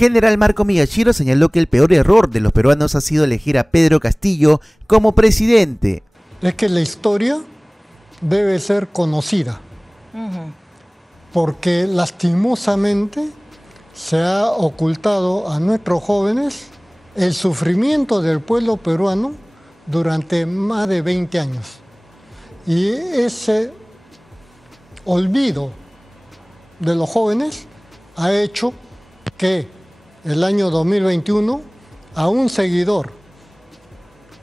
general Marco Miyashiro señaló que el peor error de los peruanos ha sido elegir a Pedro Castillo como presidente. Es que la historia debe ser conocida, porque lastimosamente se ha ocultado a nuestros jóvenes el sufrimiento del pueblo peruano durante más de 20 años. Y ese olvido de los jóvenes ha hecho que el año 2021 a un seguidor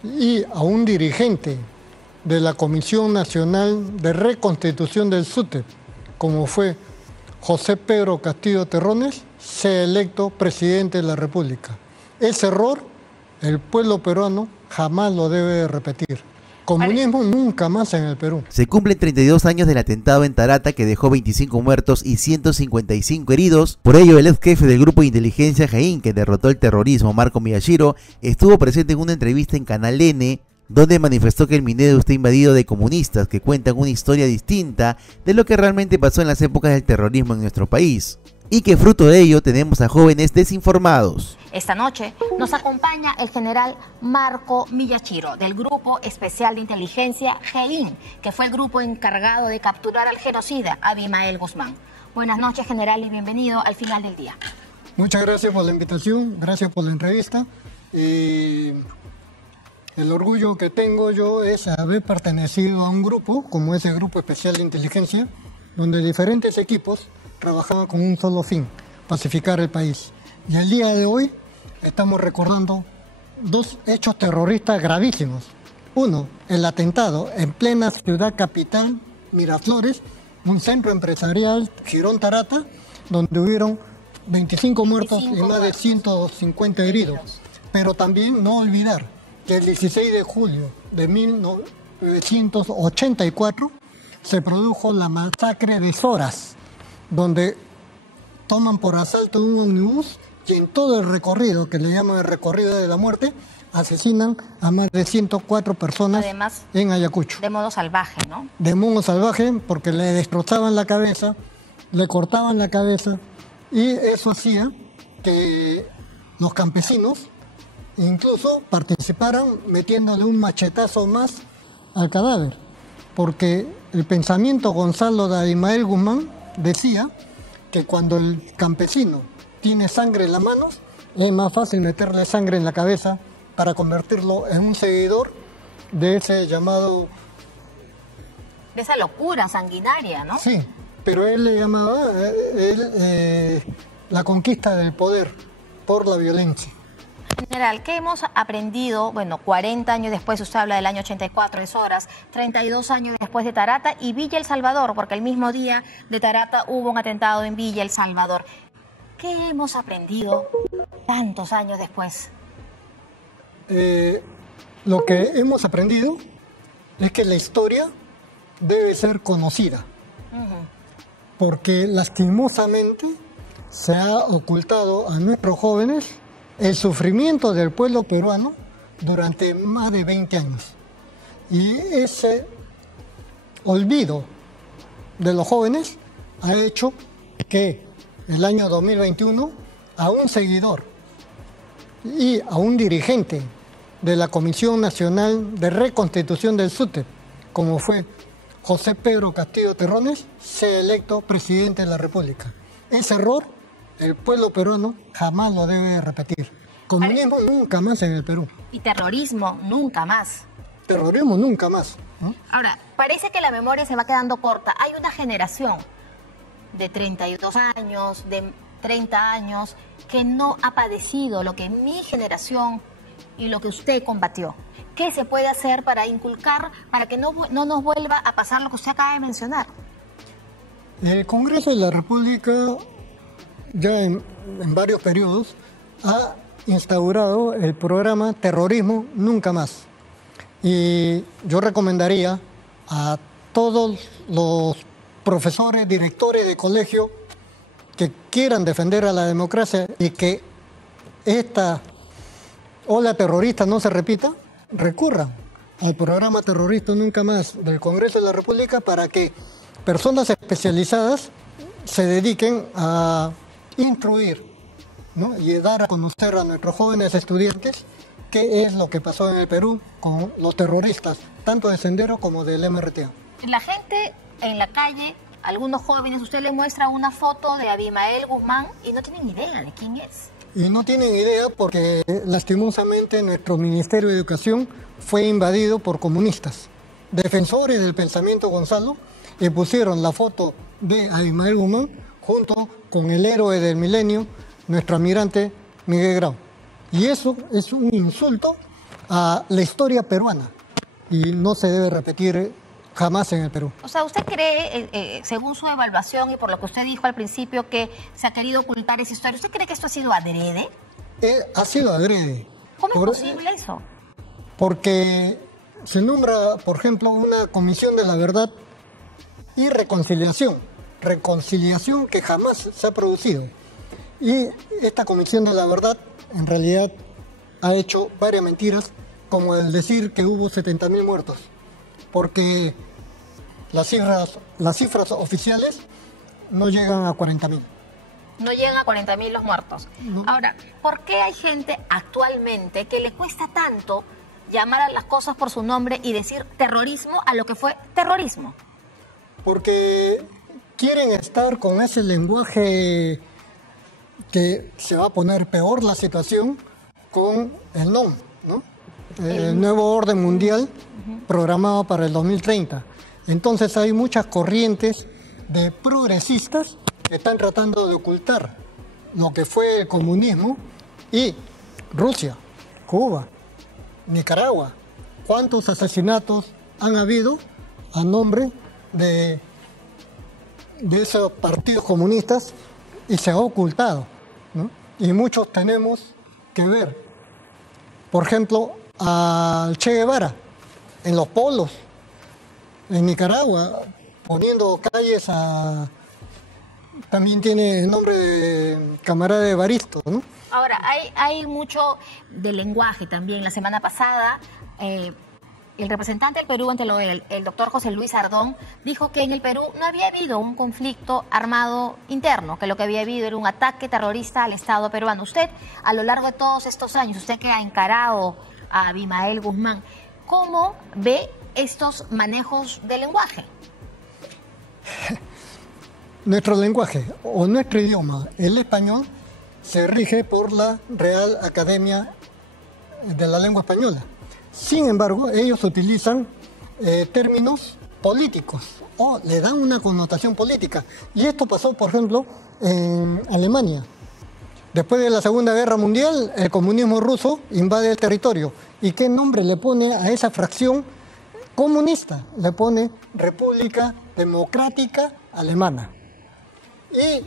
y a un dirigente de la Comisión Nacional de Reconstitución del SUTEP, como fue José Pedro Castillo Terrones, sea electo presidente de la República. Ese error el pueblo peruano jamás lo debe repetir. Comunismo nunca más en el Perú. Se cumplen 32 años del atentado en Tarata que dejó 25 muertos y 155 heridos. Por ello, el ex jefe del grupo de inteligencia Jaín, que derrotó el terrorismo, Marco Miyashiro, estuvo presente en una entrevista en Canal N, donde manifestó que el Minedo está invadido de comunistas que cuentan una historia distinta de lo que realmente pasó en las épocas del terrorismo en nuestro país, y que fruto de ello tenemos a jóvenes desinformados. Esta noche nos acompaña el general Marco Miyashiro, del Grupo Especial de Inteligencia GEIN, que fue el grupo encargado de capturar al genocida Abimael Guzmán. Buenas noches, general, y bienvenido al Final del Día. Muchas gracias por la invitación, gracias por la entrevista. El orgullo que tengo yo es haber pertenecido a un grupo, como es el Grupo Especial de Inteligencia, donde diferentes equipos trabajaban con un solo fin: pacificar el país. Y el día de hoy estamos recordando dos hechos terroristas gravísimos. Uno, el atentado en plena ciudad capital, Miraflores, un centro empresarial, Girón Tarata, donde hubieron 25 muertos y más de 150 heridos. Pero también no olvidar que el 16 de julio de 1984 se produjo la masacre de Zoras, donde toman por asalto un ómnibus y en todo el recorrido, que le llaman el recorrido de la muerte, asesinan a más de 104 personas. Además, en Ayacucho. De modo salvaje, ¿no? De modo salvaje, porque le destrozaban la cabeza, le cortaban la cabeza, y eso hacía que los campesinos incluso participaran metiéndole un machetazo más al cadáver, porque el pensamiento Gonzalo de Abimael Guzmán decía que cuando el campesino tiene sangre en las manos, es más fácil meterle sangre en la cabeza para convertirlo en un seguidor de ese llamado... De esa locura sanguinaria, ¿no? Sí, pero él le llamaba la conquista del poder por la violencia. General, ¿qué hemos aprendido? Bueno, 40 años después, usted habla del año 84 de Zoras, 32 años después de Tarata y Villa El Salvador, porque el mismo día de Tarata hubo un atentado en Villa El Salvador. ¿Qué hemos aprendido tantos años después? Lo que hemos aprendido es que la historia debe ser conocida, porque lastimosamente se ha ocultado a nuestros jóvenes el sufrimiento del pueblo peruano durante más de 20 años. Y ese olvido de los jóvenes ha hecho que el año 2021 a un seguidor y a un dirigente de la Comisión Nacional de Reconstitución del SUTEP, como fue José Pedro Castillo Terrones, sea electo presidente de la República. Ese error el pueblo peruano jamás lo debe repetir. Comunismo nunca más en el Perú. Y terrorismo nunca más. Terrorismo nunca más, ¿no? Ahora, parece que la memoria se va quedando corta. Hay una generación de 32 años, de 30 años, que no ha padecido lo que mi generación y lo que usted combatió. ¿Qué se puede hacer para inculcar, para que no nos vuelva a pasar lo que usted acaba de mencionar? El Congreso de la República, ya en varios periodos, ha instaurado el programa Terrorismo Nunca Más. Y yo recomendaría a todos los profesores, directores de colegio que quieran defender a la democracia y que esta ola terrorista no se repita, recurran al programa Terrorista Nunca Más del Congreso de la República para que personas especializadas se dediquen a instruir ¿no? Y dar a conocer a nuestros jóvenes estudiantes qué es lo que pasó en el Perú con los terroristas, tanto de Sendero como del MRTA. La gente en la calle, algunos jóvenes, usted les muestra una foto de Abimael Guzmán y no tienen idea de quién es. Y no tienen idea porque lastimosamente nuestro Ministerio de Educación fue invadido por comunistas, defensores del pensamiento Gonzalo, y pusieron la foto de Abimael Guzmán junto con el héroe del milenio, nuestro almirante Miguel Grau. Y eso es un insulto a la historia peruana y no se debe repetir jamás en el Perú. O sea, ¿usted cree, según su evaluación y por lo que usted dijo al principio, que se ha querido ocultar esa historia? ¿Usted cree que esto ha sido adrede? Ha sido adrede. ¿Cómo es posible eso? Porque se nombra, por ejemplo, una comisión de la verdad y reconciliación. Reconciliación que jamás se ha producido. Y esta comisión de la verdad, en realidad, ha hecho varias mentiras, como el decir que hubo 70.000 muertos. Porque las cifras oficiales no llegan a 40.000. No llegan a 40.000 los muertos. No. Ahora, ¿por qué hay gente actualmente que le cuesta tanto llamar a las cosas por su nombre y decir terrorismo a lo que fue terrorismo? Porque quieren estar con ese lenguaje que se va a poner peor la situación con el NOM, ¿no? El nuevo orden mundial programado para el 2030. Entonces hay muchas corrientes de progresistas que están tratando de ocultar lo que fue el comunismo y Rusia, Cuba, Nicaragua. ¿Cuántos asesinatos han habido a nombre de esos partidos comunistas y se ha ocultado, ¿no? Y muchos tenemos que ver, por ejemplo, al Che Guevara en los polos, en Nicaragua, poniendo calles a... También tiene el nombre de camarada de Evaristo, ¿no? Ahora, hay mucho de lenguaje también. La semana pasada, el representante del Perú ante la OEA, el doctor José Luis Ardón, dijo que en el Perú no había habido un conflicto armado interno, que lo que había habido era un ataque terrorista al Estado peruano. Usted, a lo largo de todos estos años, usted que ha encarado a Abimael Guzmán, ¿cómo ve estos manejos de lenguaje? Nuestro lenguaje o nuestro idioma, el español, se rige por la Real Academia de la Lengua Española. Sin embargo, ellos utilizan términos políticos o le dan una connotación política. Y esto pasó, por ejemplo, en Alemania. Después de la Segunda Guerra Mundial, el comunismo ruso invade el territorio. ¿Y qué nombre le pone a esa fracción comunista? Le pone República Democrática Alemana.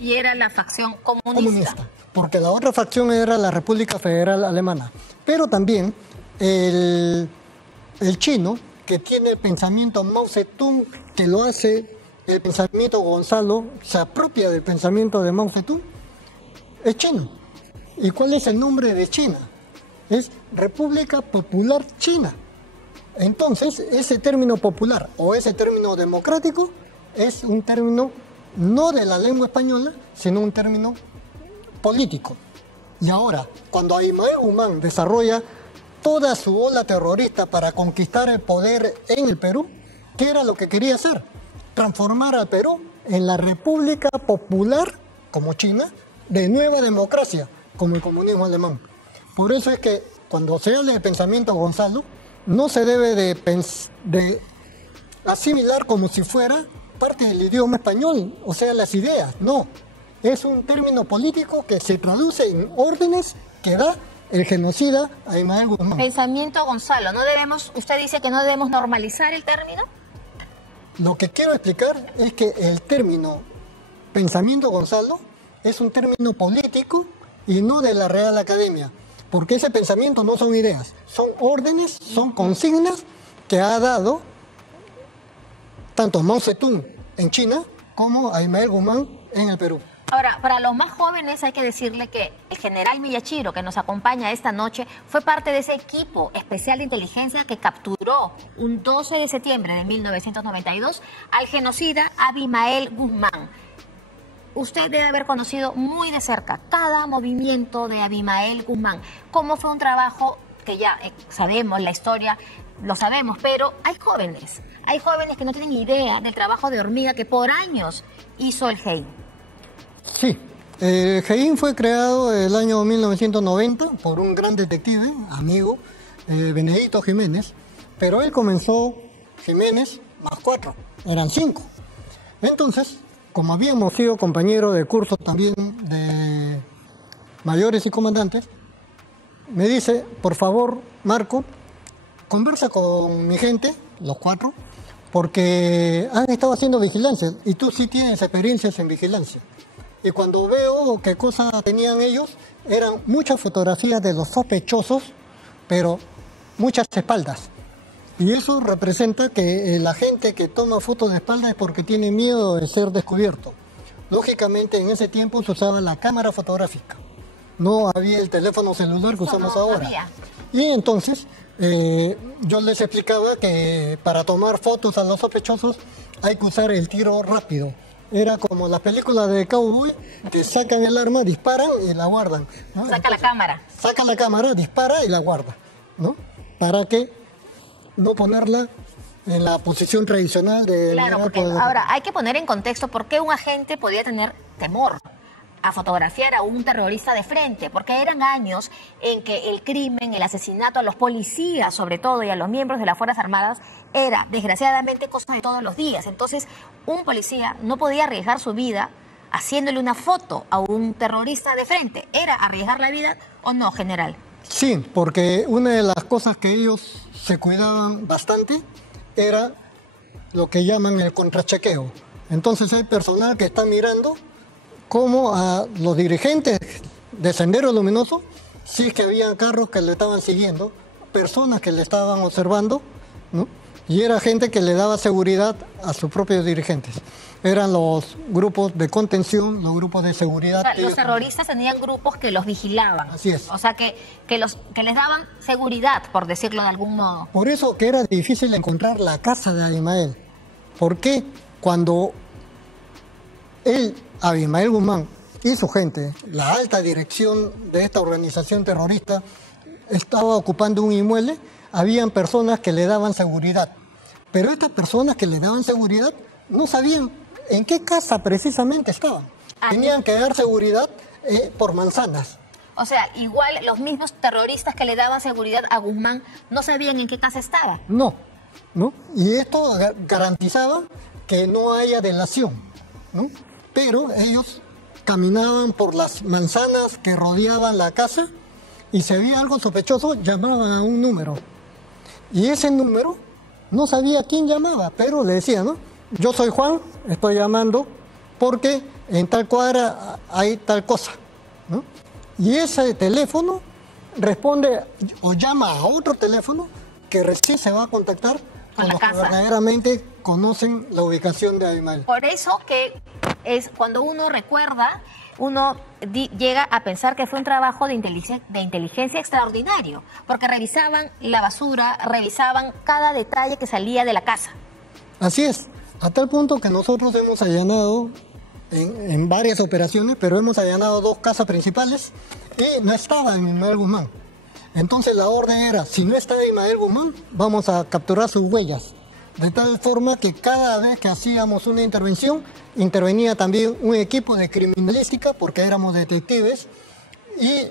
Y era la facción comunista. Porque la otra facción era la República Federal Alemana. Pero también el chino, que tiene el pensamiento Mao Zedong, que lo hace el pensamiento Gonzalo, se apropia del pensamiento de Mao Zedong, es chino. ¿Y cuál es el nombre de China? Es República Popular China. Entonces, ese término popular o ese término democrático es un término no de la lengua española, sino un término político. Y ahora, cuando Abimael Guzmán desarrolla toda su ola terrorista para conquistar el poder en el Perú, ¿qué era lo que quería hacer? Transformar al Perú en la República Popular, como China, de nueva democracia, como el comunismo alemán. Por eso es que cuando se habla del pensamiento Gonzalo, no se debe de asimilar como si fuera parte del idioma español, o sea, las ideas. No, es un término político que se traduce en órdenes que da el genocida Abimael Guzmán. Pensamiento Gonzalo, ¿no debemos, usted dice que no debemos normalizar el término? Lo que quiero explicar es que el término pensamiento Gonzalo es un término político y no de la Real Academia, porque ese pensamiento no son ideas, son órdenes, son consignas que ha dado tanto Mao Zedong en China como Abimael Guzmán en el Perú. Ahora, para los más jóvenes hay que decirle que el general Miyashiro, que nos acompaña esta noche, fue parte de ese equipo especial de inteligencia que capturó un 12 de septiembre de 1992 al genocida Abimael Guzmán. usted debe haber conocido muy de cerca cada movimiento de Abimael Guzmán. Cómo fue un trabajo que ya sabemos, la historia, lo sabemos, pero hay jóvenes que no tienen idea del trabajo de hormiga que por años hizo el GEIN. Sí, el GEIN fue creado el año 1990 por un gran detective, amigo, Benedito Jiménez, pero él comenzó, Jiménez, más 4, eran 5. Entonces, como habíamos sido compañeros de curso también de mayores y comandantes, me dice, por favor, Marco, conversa con mi gente, los 4, porque han estado haciendo vigilancia y tú sí tienes experiencias en vigilancia. Y cuando veo qué cosas tenían ellos, eran muchas fotografías de los sospechosos, pero muchas espaldas. Y eso representa que la gente que toma fotos de espaldas es porque tiene miedo de ser descubierto. Lógicamente, en ese tiempo se usaba la cámara fotográfica. No había el teléfono celular que usamos ahora. Había. Y entonces yo les explicaba que para tomar fotos a los sospechosos hay que usar el tiro rápido. Era como las películas de cowboy, que sacan el arma, disparan y la guardan, ¿no? Saca la cámara. Saca la cámara, dispara y la guarda, ¿no? Para que no ponerla en la posición tradicional de... Claro, porque ahora hay que poner en contexto por qué un agente podía tener temor a fotografiar a un terrorista de frente, porque eran años en que el crimen, el asesinato a los policías, sobre todo, y a los miembros de las Fuerzas Armadas, era, desgraciadamente, cosa de todos los días. Entonces, un policía no podía arriesgar su vida haciéndole una foto a un terrorista de frente. ¿Era arriesgar la vida o no, general? Sí, porque una de las cosas que ellos se cuidaban bastante era lo que llaman el contrachequeo. Entonces hay personal que está mirando cómo a los dirigentes de Sendero Luminoso, sí es que habían carros que le estaban siguiendo, personas que le estaban observando, ¿no? Y era gente que le daba seguridad a sus propios dirigentes. Eran los grupos de contención, los grupos de seguridad. O sea, los terroristas tenían grupos que los vigilaban. Así es. O sea, que les daban seguridad, por decirlo de algún modo. Por eso que era difícil encontrar la casa de Abimael. Porque cuando él, Abimael Guzmán, y su gente, la alta dirección de esta organización terrorista, estaba ocupando un inmueble, habían personas que le daban seguridad. Pero estas personas que le daban seguridad no sabían en qué casa precisamente estaban. Tenían que dar seguridad por manzanas. O sea, igual los mismos terroristas que le daban seguridad a Guzmán no sabían en qué casa estaba. No. Y esto garantizaba que no haya delación, ¿no? Pero ellos caminaban por las manzanas que rodeaban la casa y si había algo sospechoso, llamaban a un número. Y ese número no sabía quién llamaba, pero le decía, ¿no? Yo soy Juan, estoy llamando porque en tal cuadra hay tal cosa, ¿no? Y ese teléfono responde o llama a otro teléfono que recién se va a contactar con los que verdaderamente conocen la ubicación de Abimael. Por eso que es cuando uno recuerda, uno llega a pensar que fue un trabajo de inteligencia extraordinario, porque revisaban la basura, revisaban cada detalle que salía de la casa. Así es, a tal punto que nosotros hemos allanado en varias operaciones, pero hemos allanado 2 casas principales y no estaba Abimael Guzmán. Entonces la orden era, si no está Abimael Guzmán, vamos a capturar sus huellas. De tal forma que cada vez que hacíamos una intervención, intervenía también un equipo de criminalística, porque éramos detectives, y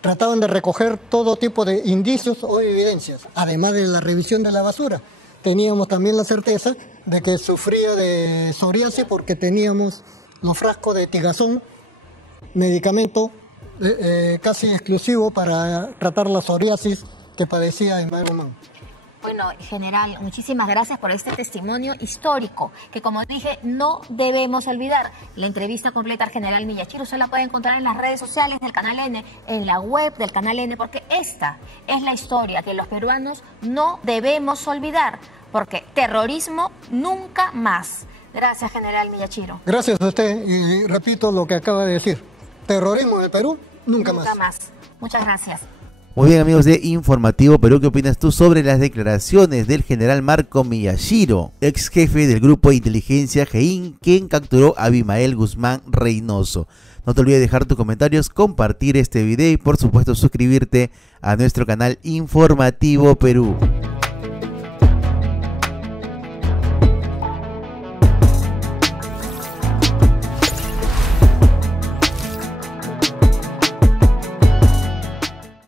trataban de recoger todo tipo de indicios o evidencias, además de la revisión de la basura. Teníamos también la certeza de que sufría de psoriasis porque teníamos los frascos de tigazón, medicamento casi exclusivo para tratar la psoriasis que padecía Abimael Guzmán. Bueno, general, muchísimas gracias por este testimonio histórico que, como dije, no debemos olvidar. La entrevista completa al general Miyashiro se la puede encontrar en las redes sociales del Canal N, en la web del Canal N, porque esta es la historia que los peruanos no debemos olvidar, porque terrorismo nunca más. Gracias, general Miyashiro. Gracias a usted y repito lo que acaba de decir. Terrorismo en el Perú, nunca más. Nunca más. Muchas gracias. Muy bien, amigos de Informativo Perú, ¿qué opinas tú sobre las declaraciones del general Marco Miyashiro, ex jefe del grupo de inteligencia GEIN, quien capturó a Abimael Guzmán Reynoso? No te olvides dejar tus comentarios, compartir este video y por supuesto suscribirte a nuestro canal Informativo Perú.